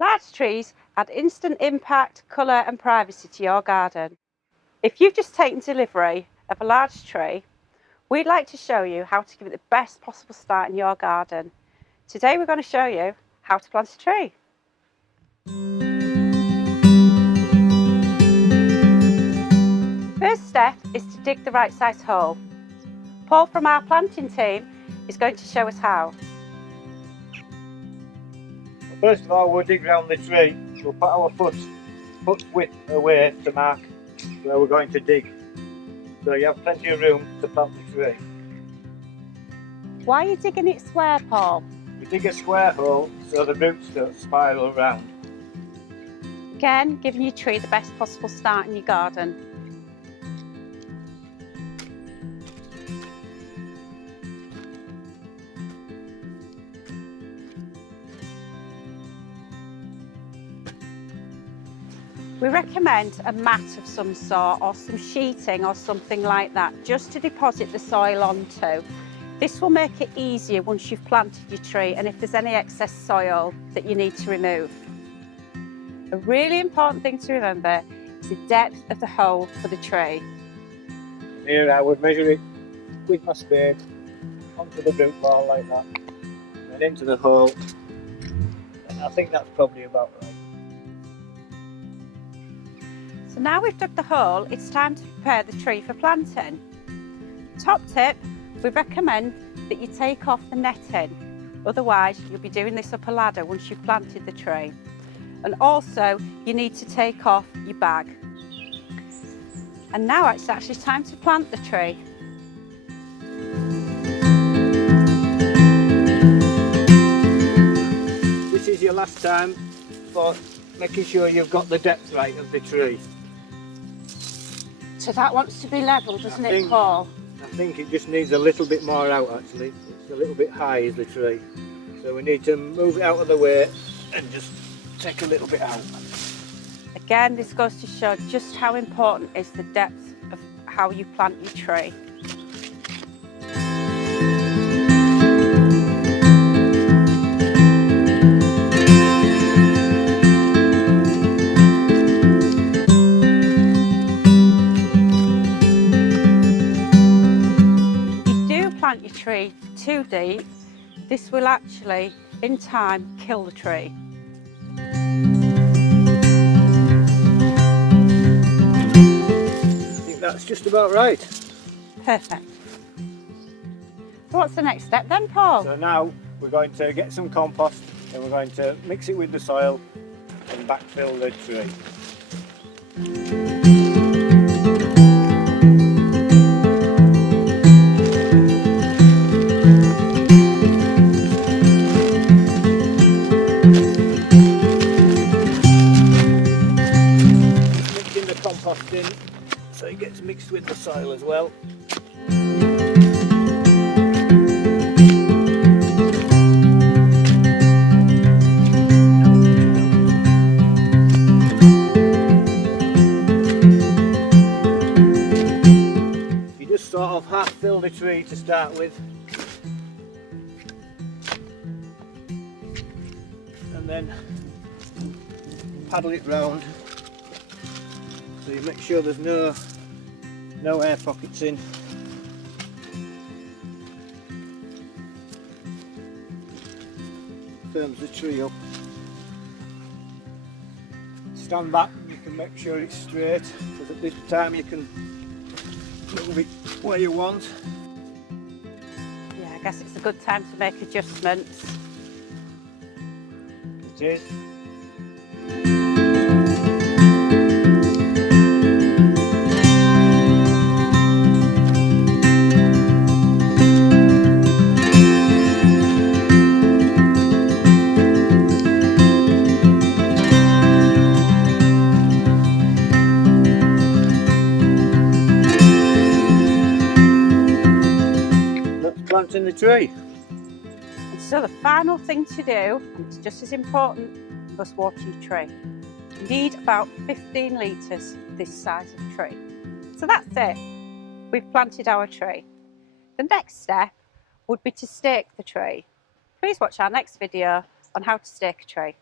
Large trees add instant impact, colour and privacy to your garden. If you've just taken delivery of a large tree, we'd like to show you how to give it the best possible start in your garden. Today we're going to show you how to plant a tree. First step is to dig the right size hole. Paul from our planting team is going to show us how. First of all, we'll dig around the tree. We'll put our foot width away to mark where we're going to dig, so you have plenty of room to plant the tree. Why are you digging it square, Paul? We dig a square hole so the roots don't spiral around. Again, giving your tree the best possible start in your garden. We recommend a mat of some sort or some sheeting or something like that just to deposit the soil onto. This will make it easier once you've planted your tree and if there's any excess soil that you need to remove. A really important thing to remember is the depth of the hole for the tree. Here I would measure it with my spade onto the root ball like that and into the hole, and I think that's probably about right. So now we've dug the hole, it's time to prepare the tree for planting. Top tip, we recommend that you take off the netting, otherwise you'll be doing this up a ladder once you've planted the tree. And also you need to take off your bag. And now it's actually time to plant the tree. This is your last time for making sure you've got the depth right of the tree. So that wants to be level, doesn't it, Paul? I think it just needs a little bit more out actually. It's a little bit high is the tree. So we need to move it out of the way and just take a little bit out. Again, this goes to show just how important is the depth of how you plant your tree. Plant your tree too deep, this will actually, in time, kill the tree. I think that's just about right. Perfect. So what's the next step then, Paul? So now we're going to get some compost and we're going to mix it with the soil and backfill the tree. In, so it gets mixed with the soil as well. You just sort of half fill the tree to start with, and then paddle it round. So you make sure there's no air pockets in. Firms the tree up. Stand back and you can make sure it's straight, because at this time you can move it where you want. Yeah, I guess it's a good time to make adjustments. It is. Planting the tree. And so the final thing to do, and it's just as important as watering your tree, you need about 15 litres this size of tree. So that's it, we've planted our tree. The next step would be to stake the tree. Please watch our next video on how to stake a tree.